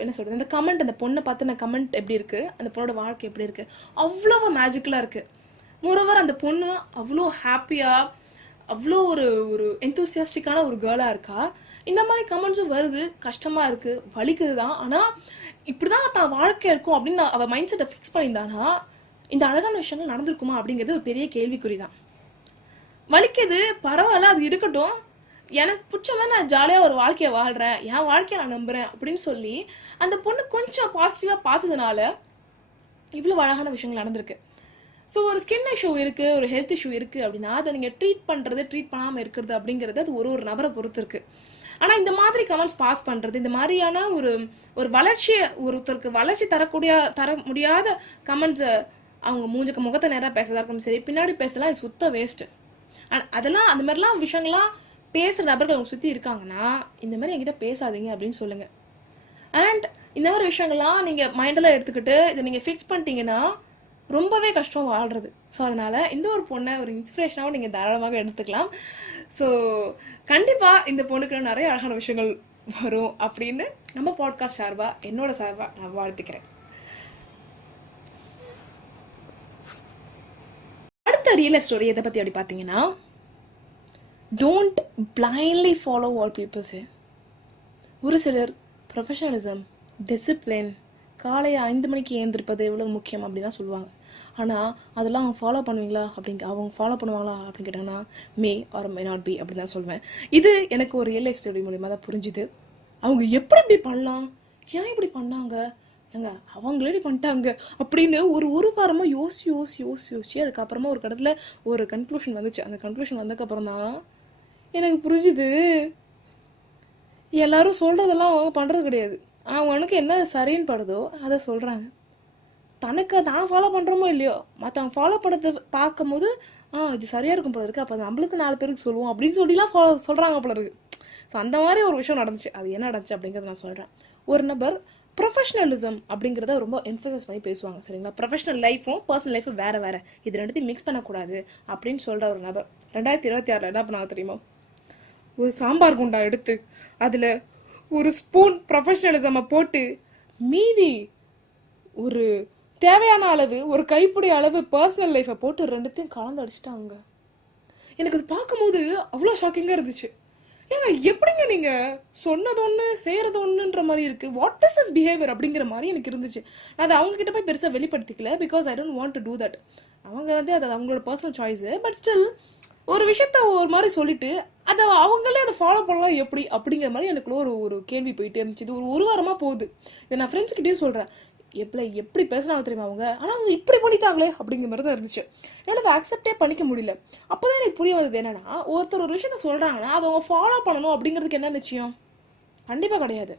என்ன சொல்கிறது, அந்த கமெண்ட், அந்த பொண்ணை பார்த்து அந்த கமெண்ட் எப்படி இருக்குது, அந்த பொண்ணோட வாழ்க்கை எப்படி இருக்குது, அவ்வளோ மேஜிக்கலாக இருக்குது. மோரோவர் அந்த பொண்ணு அவ்வளோ ஹாப்பியாக, அவ்வளோ ஒரு எந்தூசியாஸ்டிக்கான ஒரு கேர்ளாக இருக்கா. இந்த மாதிரி கமெண்ட்ஸும் வருது, கஷ்டமாக இருக்குது, வலிக்குது தான். ஆனால் இப்படி தான் தான் வாழ்க்கை இருக்கும் அப்படின்னு அவள் மைண்ட் செட்டை ஃபிக்ஸ் பண்ணியிருந்தானா இந்த அழகான விஷயங்கள் நடந்திருக்குமா அப்படிங்கிறது ஒரு பெரிய கேள்விக்குறி தான். வலிக்குது, பரவாயில்ல, அது இருக்கட்டும், எனக்கு பிடிச்ச மாதிரி நான் ஜாலியாக ஒரு வாழ்க்கையை வாழ்கிறேன், என் வாழ்க்கையை நான் நம்புகிறேன் அப்படின்னு சொல்லி அந்த பொண்ணு கொஞ்சம் பாசிட்டிவாக பார்த்ததுனால இவ்வளோ அழகான விஷயங்கள் நடந்திருக்கு. ஸோ ஒரு ஸ்கின் இஷ்யூ இருக்குது, ஒரு ஹெல்த் இஷ்யூ இருக்குது அப்படின்னா அதை நீங்கள் ட்ரீட் பண்ணுறது, ட்ரீட் பண்ணாமல் இருக்கிறது அப்படிங்கிறது அது ஒரு நபரை பொறுத்து இருக்குது. ஆனால் இந்த மாதிரி கமெண்ட்ஸ் பாஸ் பண்ணுறது, இந்த மாதிரியான ஒரு வளர்ச்சியை, ஒருத்தருக்கு வளர்ச்சி தர முடியாத கமெண்ட்ஸை அவங்க முகத்தை நேராக பேசுறதா இருக்கணும் சரி, பின்னாடி பேசலாம், இது சுத்த வேஸ்ட்டு. அதெல்லாம் அந்த மாதிரிலாம் விஷயங்கள்லாம் பேசுகிற நபர்கள் அவங்க சுற்றி இருக்காங்கன்னா இந்த மாதிரி என்கிட்ட பேசாதீங்க அப்படின்னு சொல்லுங்கள். அண்ட் இந்த மாதிரி விஷயங்கள்லாம் நீங்கள் மைண்டெல்லாம் எடுத்துக்கிட்டு இதை நீங்கள் ஃபிக்ஸ் பண்ணிட்டீங்கன்னா ரொம்பவே கஷ்டம் வாழ்கிறது. ஸோ அதனால் இந்த ஒரு பொண்ணை ஒரு இன்ஸ்பிரேஷனாகவும் நீங்கள் தாராளமாக எடுத்துக்கலாம். ஸோ கண்டிப்பாக இந்த பொண்ணுக்கு நிறைய அழகான விஷயங்கள் வரும் அப்படின்னு நம்ம பாட்காஸ்ட் சார்பாக, என்னோட சார்பாக நான் வாழ்த்துக்கிறேன். அடுத்த ரியல் லைஃப் ஸ்டோரி எதை பற்றி அப்படி பார்த்தீங்கன்னா, don't blindly follow what people say. ஒரு சிலர் ப்ரொஃபஷனலிசம், டிசிப்ளின், காலை 5 மணிக்கு ஏந்திருப்பது எவ்வளோ முக்கியம் அப்படின்லாம் சொல்லுவாங்க. ஆனால் அதெல்லாம் அவங்க ஃபாலோ பண்ணுவாங்களா அப்படின்னு கேட்டாங்கன்னா மே ஆர் மே நாட் பி அப்படின்னு தான் சொல்லுவேன். இது எனக்கு ஒரு ரியல் லைஃப் ஸ்டோரி மூலிமா தான் புரிஞ்சுது. அவங்க எப்படி பண்ணலாம், ஏன் இப்படி பண்ணாங்க, ஏங்க அவங்களே இப்படி பண்ணிட்டாங்க அப்படின்னு ஒரு வாரமாக யோசிச்சு அதுக்கப்புறமா ஒரு கடத்தில் ஒரு கன்க்ளூஷன் வந்துச்சு. அந்த கன்க்ளூஷன் வந்ததுக்கப்புறம் தான் எனக்கு புரிஞ்சுது, எல்லாரும் சொல்கிறதெல்லாம் அவங்க பண்ணுறது கிடையாது. அவனுக்கு என்ன சரின்னு படுதோ அதை சொல்கிறாங்க. தனக்கு தான் ஃபாலோ பண்ணுறோமோ இல்லையோ, மற்றவங்க ஃபாலோ பண்ணுறது பார்க்கும் போது இது சரியாக இருக்கும் போல இருக்குது, அப்போ நம்மளுக்கு 4 பேருக்கு சொல்லுவோம் அப்படின்னு சொல்லிலாம் சொல்கிறாங்க போல இருக்குது. ஸோ அந்த மாதிரி ஒரு விஷயம் நடந்துச்சு. அது என்ன நடந்துச்சு அப்படிங்கிறத நான் சொல்கிறேன். ஒரு நபர் ப்ரொஃபஷனலிசம் அப்படிங்கிறத ரொம்ப எம்ஃபசைஸ் பண்ணி பேசுவாங்க. சரிங்களா? ப்ரொஃபஷனல் லைஃப்பும் பர்சனல் லைஃப்பும் வேறு, இது ரெண்டுத்தையும் மிக்ஸ் பண்ணக்கூடாது அப்படின்னு சொல்கிற ஒரு நபர் 2026 என்ன பண்ணாங்க தெரியுமா? ஒரு சாம்பார் குண்டா எடுத்து அதில் ஒரு ஸ்பூன் ப்ரொஃபஷனலிசமை போட்டு மீதி ஒரு தேவையான அளவு, ஒரு கைப்பிடி அளவு பர்சனல் லைஃப்பை போட்டு ரெண்டுத்தையும் கலந்து அடிச்சிட்டாங்க. எனக்கு அது பார்க்கும்போது அவ்வளோ ஷாக்கிங்காக இருந்துச்சு. ஏங்க எப்படிங்க நீங்கள் சொன்னது ஒன்று செய்கிறது ஒன்றுன்ற மாதிரி இருக்குது, வாட் இஸ் திஸ் பிஹேவியர் அப்படிங்கிற மாதிரி எனக்கு இருந்துச்சு. நான் அதை அவங்ககிட்ட போய் பெருசாக வெளிப்படுத்திக்கல, because I don't want to do that. அவங்க வந்து அது அவங்களோட பர்சனல் சாய்ஸு. பட் ஸ்டில் ஒரு விஷயத்த ஒரு மாதிரி சொல்லிட்டு அதை அவங்களே அதை ஃபாலோ பண்ணலாம் எப்படி அப்படிங்கிற மாதிரி எனக்குள்ள ஒரு கேள்வி போயிட்டே இருந்துச்சு. இது ஒரு வாரமாக போகுது. இதை நான் ஃப்ரெண்ட்ஸ்கிட்டேயும் சொல்கிறேன், எப்படி பேசுனாங்க தெரியுமா அவங்க, ஆனால் அவங்க இப்படி பண்ணிட்டாங்களே அப்படிங்கிற மாதிரி தான் இருந்துச்சு. என்னால் அதை அக்செப்டே பண்ணிக்க முடியல. அப்போ தான் எனக்கு புரிய வந்தது என்னன்னா, ஒருத்தர் ஒரு விஷயத்த சொல்கிறாங்கன்னா அதை அவங்க ஃபாலோ பண்ணணும் அப்படிங்கிறதுக்கு என்ன நிச்சயம்? கண்டிப்பாக கிடையாது.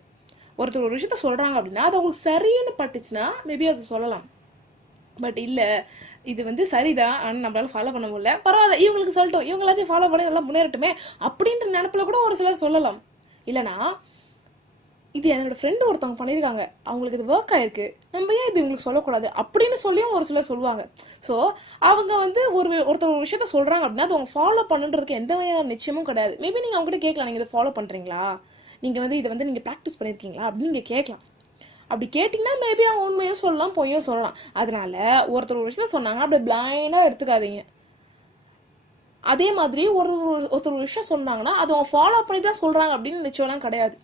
ஒருத்தர் ஒரு விஷயத்த சொல்கிறாங்க அப்படின்னா அது அவங்களுக்கு சரின்னு பட்டுச்சுன்னா மேபி அது சொல்லலாம். பட் இல்லை, இது வந்து சரிதான், ஆனால் நம்மளால ஃபாலோ பண்ண முடியல, பரவாயில்ல இவங்களுக்கு சொல்லட்டும், இவங்களாச்சும் ஃபாலோ பண்ணி நல்லா முன்னேறட்டுமே அப்படின்ற நினப்பில் கூட ஒரு சிலர் சொல்லலாம். இல்லைனா இது என்னோட ஃப்ரெண்டு ஒருத்தவங்க பண்ணியிருக்காங்க, அவங்களுக்கு இது ஒர்க் ஆயிருக்கு, நம்ம ஏன் இது இவங்களுக்கு சொல்லக்கூடாது அப்படின்னு சொல்லியும் ஒரு சிலர் சொல்லுவாங்க. ஸோ அவங்க வந்து ஒருத்தர் ஒரு விஷயத்த சொல்கிறாங்க அப்படின்னா அது அவங்க ஃபாலோ பண்ணுன்றதுக்கு எந்த வகையான நிச்சயமும் கிடையாது. மேபி நீங்கள் அவங்ககிட்ட கேட்கலாம், நீங்கள் இதை ஃபாலோ பண்ணுறீங்களா, நீங்கள் வந்து இதை வந்து நீங்கள் ப்ராக்டிஸ் பண்ணியிருக்கீங்களா அப்படின்னு நீங்கள் கேட்கலாம். அப்படி கேட்டிங்கன்னா மேபி அவங்க உண்மையும் சொல்லலாம், பொய்யும் சொல்லலாம். அதனால ஒருத்தர் ஒரு விஷயத்த சொன்னாங்க அப்படி பிளைண்டாக எடுத்துக்காதீங்க. அதே மாதிரி ஒருத்தர் ஒரு விஷயம் சொன்னாங்கன்னா அது அவங்க ஃபாலோ பண்ணிட்டு தான் சொல்கிறாங்க அப்படின்னு நிச்சயம்லாம் கிடையாது.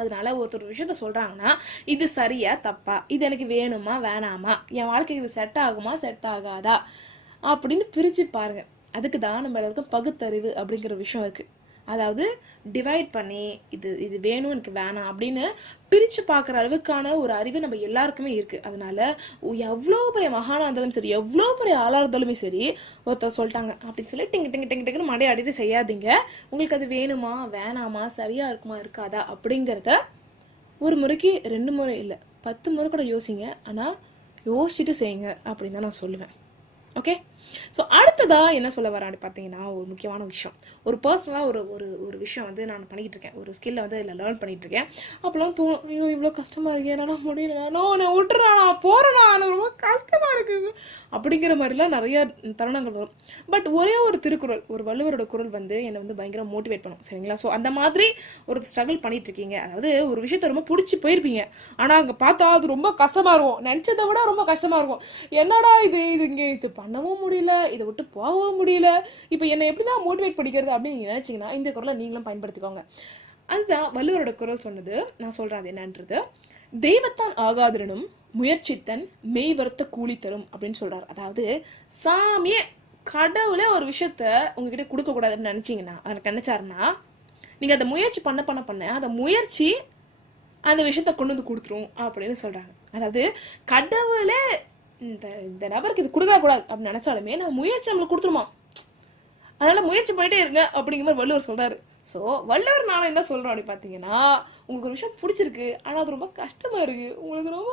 அதனால ஒருத்தர் ஒரு விஷயத்த சொல்கிறாங்கன்னா இது சரியா தப்பா, இது எனக்கு வேணுமா வேணாமா, என் வாழ்க்கைக்கு இது செட் ஆகுமா செட் ஆகாதா அப்படின்னு பிரித்து பாருங்கள். அதுக்கு தான் நம்ம எல்லாருக்கும் பகுத்தறிவு அப்படிங்கிற விஷயம் இருக்குது. அதாவது டிவைட் பண்ணி இது இது வேணும் எனக்கு வேணாம் அப்படின்னு பிரித்து பார்க்குற அளவுக்கான ஒரு அறிவு நம்ம எல்லாருக்குமே இருக்குது. அதனால எவ்வளோ பெரிய மகானாக இருந்தாலும் சரி, எவ்வளோ பெரிய ஆளாக இருந்தாலுமே சரி, ஒருத்தர் சொல்லிட்டாங்க அப்படின்னு சொல்லி டிங்கு டிங்கு டிங்கு டிங்குன்னு மடையாடிட்டு செய்யாதீங்க. உங்களுக்கு அது வேணுமா வேணாமா, சரியாக இருக்குமா இருக்காதா அப்படிங்கிறத ஒரு முறைக்கு 2 முறை இல்லை 10 முறை கூட யோசிங்க. ஆனால் யோசிச்சுட்டு செய்யுங்க அப்படின்னு தான் நான் சொல்லுவேன். ஓகே, ஸோ அடுத்ததாக என்ன சொல்ல வரான்னு பார்த்தீங்கன்னா, ஒரு முக்கியமான விஷயம், ஒரு பர்சனலாக ஒரு ஒரு ஒரு விஷயம் வந்து நான் பண்ணிக்கிட்டு இருக்கேன், ஒரு ஸ்கில்லை வந்து இதில் லேர்ன் பண்ணிகிட்ருக்கேன். அப்போலாம் தோணும், ஐயோ இவ்வளோ கஷ்டமாக இருக்கு, என்னால் முடியல, நான் விட்டுறேன், நான் போகிறேன்னா, எனக்கு ரொம்ப கஷ்டமாக இருக்குது அப்படிங்கிற மாதிரிலாம் நிறையா தருணங்கள் வரும். பட் ஒரே ஒரு திருக்குறள், ஒரு வள்ளுவரோட குறள் வந்து என்னை வந்து பயங்கர மோட்டிவேட் பண்ணும். சரிங்களா? ஸோ அந்த மாதிரி ஒரு ஸ்ட்ரகிள் பண்ணிகிட்ருக்கீங்க, அதாவது ஒரு விஷயத்த ரொம்ப பிடிச்சி போயிருப்பீங்க, ஆனால் அங்கே பார்த்தா அது ரொம்ப கஷ்டமாக இருக்கும், நினச்சதை விட ரொம்ப கஷ்டமாக இருக்கும். என்னடா இது இங்கே இது பண்ணவும் முடியல, இதை விட்டு போகவும் முடியல, இப்போ என்னை எப்படிதான் மோட்டிவேட் பண்ணிக்கிறது அப்படின்னு நீங்கள் நினச்சிங்கன்னா இந்த குறளை நீங்களும் பயன்படுத்திக்கோங்க. அதுதான் வள்ளுவரோட குறள் சொன்னது. நான் சொல்கிறேன் அது என்னன்றது. தெய்வத்தான் ஆகாதிரனும் முயற்சித்தன் மெய் வருத்த கூலி தரும் அப்படின்னு சொல்கிறார். அதாவது சாமியே கடவுளே ஒரு விஷயத்த உங்ககிட்ட கொடுக்கக்கூடாது அப்படின்னு நினச்சிங்கன்னா, எனக்கு நினச்சாருன்னா நீங்கள் அதை முயற்சி பண்ண அந்த முயற்சி அந்த விஷயத்த கொண்டு வந்து கொடுத்துரும் அப்படின்னு சொல்கிறாங்க. அதாவது கடவுளே இந்த நபருக்கு இது கொடுக்கக்கூடாது அப்படின்னு நினச்சாலுமே நம்ம முயற்சி நம்மளுக்கு கொடுத்துருமா, அதனால் முயற்சி பண்ணிட்டே இருங்க அப்படிங்கிற மாதிரி வள்ளுவர் சொல்கிறாரு. ஸோ வள்ளுவர் நான் என்ன சொல்கிறோம் அப்படின்னு பார்த்தீங்கன்னா, உங்களுக்கு ஒரு விஷயம் பிடிச்சிருக்கு ஆனால் அது ரொம்ப கஷ்டமாக இருக்குது, உங்களுக்கு ரொம்ப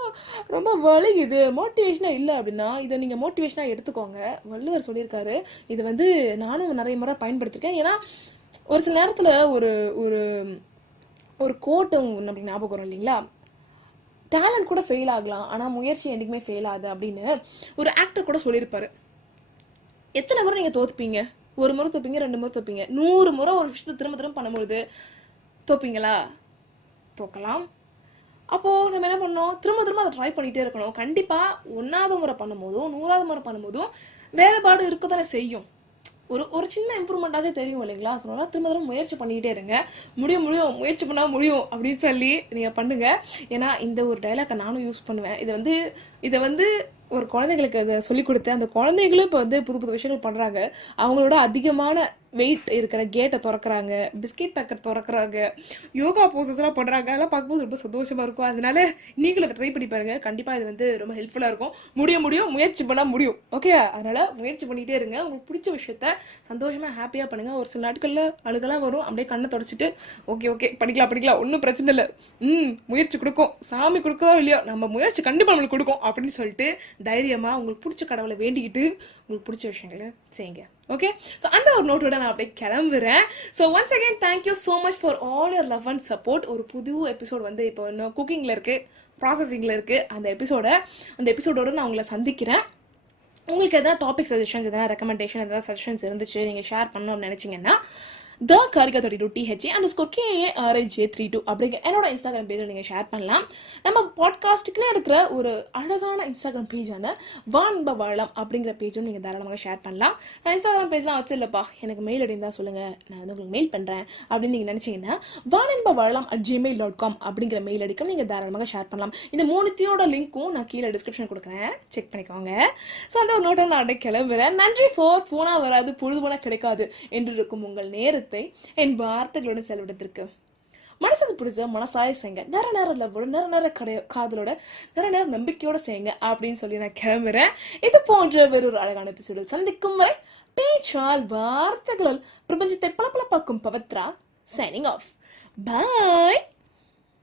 ரொம்ப வலிக்குது, மோட்டிவேஷனாக இல்லை அப்படின்னா இதை நீங்கள் மோட்டிவேஷனாக எடுத்துக்கோங்க. வள்ளுவர் சொல்லியிருக்காரு, இது வந்து நானும் நிறைய முறை பயன்படுத்திருக்கேன். ஏன்னா ஒரு சில நேரத்தில் ஒரு ஒரு ஒரு கோட்டம் நம்மளுக்கு ஞாபகம் வரும் இல்லைங்களா, டேலண்ட் கூட ஃபெயில் ஆகலாம் ஆனால் முயற்சி என்றைக்குமே ஃபெயில் ஆகுது அப்படின்னு ஒரு ஆக்டர் கூட சொல்லியிருப்பாரு. எத்தனை முறை நீங்கள் தோற்றுப்பீங்க? 1 முறை தோப்பீங்க, 2 முறை தோப்பீங்க, 100 முறை ஒரு விஷயத்தை திரும்ப திரும்ப பண்ணும்பொழுது தோப்பீங்களா? தோக்கலாம். அப்போது நம்ம என்ன பண்ணோம், திரும்ப அதை ட்ரை பண்ணிகிட்டே இருக்கணும். கண்டிப்பாக 1வது முறை பண்ணும்போதும் 100வது முறை பண்ணும்போதும் வேறுபாடு இருக்க தானே செய்யும். ஒரு சின்ன இம்ப்ரூவ்மெண்ட்டாச்சும் தெரியும் இல்லைங்களா? சொன்னால் திரும்ப முயற்சி பண்ணிக்கிட்டே இருங்க. முடியும் முயற்சி பண்ணால் முடியும் அப்படின்னு சொல்லி நீங்கள் பண்ணுங்கள். ஏன்னா இந்த ஒரு டைலாக்கை நானும் யூஸ் பண்ணுவேன். இதை வந்து ஒரு குழந்தைங்களுக்கு அதை சொல்லிக் கொடுத்து அந்த குழந்தைங்களும் இப்போ வந்து புது புது விஷயங்கள் பண்ணுறாங்க. அவங்களோட அதிகமான வெயிட் இருக்கிற கேட்டை திறக்கிறாங்க, பிஸ்கெட் பேக்கெட் திறக்கிறாங்க, யோகா போசஸ்லாம் பண்ணுறாங்க. அதெல்லாம் பார்க்கும்போது ரொம்ப சந்தோஷமாக இருக்கும். அதனால நீங்களும் அதை ட்ரை பண்ணி பாருங்கள். கண்டிப்பாக இது வந்து ரொம்ப ஹெல்ப்ஃபுல்லாக இருக்கும். முடியும் முயற்சி பண்ணால் முடியும். ஓகே, அதனால் முயற்சி பண்ணிகிட்டே இருங்க. உங்களுக்கு பிடிச்ச விஷயத்த சந்தோஷமாக ஹாப்பியாக பண்ணுங்கள். ஒரு சில நாட்களில் அழுகலாம் வரும், அப்படியே கண்ணை தொடச்சிட்டு ஓகே படிக்கலாம் ஒன்றும் பிரச்சனை இல்லை, முயற்சி கொடுக்கும், சாமி கொடுக்கதோ இல்லையோ நம்ம முயற்சி கண்டிப்பாக நம்மளுக்கு கொடுக்கும் அப்படின்னு சொல்லிட்டு தைரியமாக உங்களுக்கு பிடிச்ச கடவுளை வேண்டிக்கிட்டு உங்களுக்கு பிடிச்ச விஷயங்களை செய்யுங்க. ஓகே, ஸோ அந்த ஒரு நோட்டோட நான் அப்படியே கிளம்புறேன். So once again thank you so much for all your love and support. ஒரு புது எபிசோட் வந்து இப்போ இன்னும் குக்கிங்கில் இருக்குது, ப்ராசஸிங்கில் இருக்குது. அந்த எபிசோடோட நான் உங்களை சந்திக்கிறேன். உங்களுக்கு எதாவது டாபிக் சஜஷன்ஸ், எதாவது ரெக்கமெண்டேஷன், எதாவது சஜஷன்ஸ் இருந்துச்சு நீங்கள் ஷேர் பண்ணணும்னு நினச்சிங்கன்னா the Karika32 THA_KARIJ32 அப்படிங்கிற என்னோட இன்ஸ்டாகிராம் பேஜில் நீங்கள் ஷேர் பண்ணலாம். நம்ம பாட்காஸ்ட்டுக்குள்ளே இருக்கிற ஒரு அழகான இன்ஸ்டாகிராம் பேஜான வான்ப வாழம் அப்படிங்கிற பேஜும் நீங்கள் தாராளமாக ஷேர் பண்ணலாம். நான் இன்ஸ்டாகிராம் பேஜ்லாம் வச்சிடலப்பா, எனக்கு மெயில் ஐடி இருந்தால் சொல்லுங்கள், நான் வந்து உங்களுக்கு மெயில் பண்ணுறேன் அப்படின்னு நீங்கள் நினச்சிங்கன்னா vaananbavalam@gmail.com அப்படிங்கிற மெயில் ஐடிக்கும் நீங்கள் தாராளமாக ஷேர் பண்ணலாம். இந்த 3 லிங்க்கும் நான் கீழே டிஸ்கிரிப்ஷன் கொடுக்குறேன், செக் பண்ணிக்கோங்க. ஸோ அந்த ஒரு நோட்டை நான் கிளம்புறேன். நன்றி ஃபார் போனால் வராது பொழுது போனால் கிடைக்காது என்று இருக்கும் உங்கள் நேரத்தை என் வார்த்தைகளுடன் செலவிடத்திற்கு மனசுக்கு பிடிச்ச மனசாய செய்யுங்க. நேரம் லவ்வோட, நேர காதலோட, நேர நம்பிக்கையோட செய்யுங்க அப்படின்னு சொல்லி நான் கிளம்புறேன். இது போன்ற வேறொரு அழகான எபிசோடில் சந்திக்கும் வரை பேச்சால் வார்த்தைகளால் பிரபஞ்சத்தை பளபளப்பாக்கும் பவித்ரா சைனிங் ஆஃப். பாய்.